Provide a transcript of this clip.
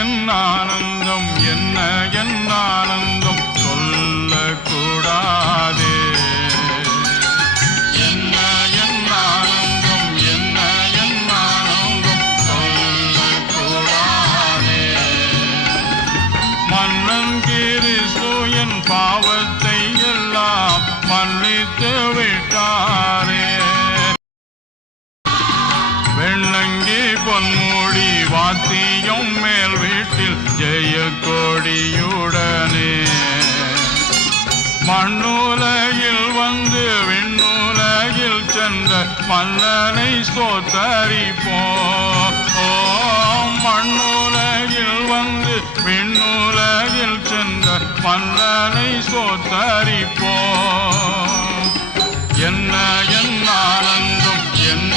என் ஆனந்தம் என்ன என் ஆனந்தம் சொல்லக்கூடாதே. என்ன என் ஆனந்தம் என்ன என் ஆனந்தம் சொல்லக்கூடாதே. மன்னன் கிறிஸ்து என் பாவத்தை எல்லாம் மன்னித்து விட்டாரே. வெள்ளங்கி பொன்மூடி வாத்தியம் மேல் வீட்டில் ஜெய கொடியுடனே மண்ணுலகில் வந்து விண்ணுலகில் சென்ற மன்னனை ஸ்தோத்தரிப்போம். மண்ணுலகில் வந்து விண்ணுலகில் சென்ற மன்னனை ஸ்தோத்தரிப்போம். என்ன என் ஆனந்தம் என்ன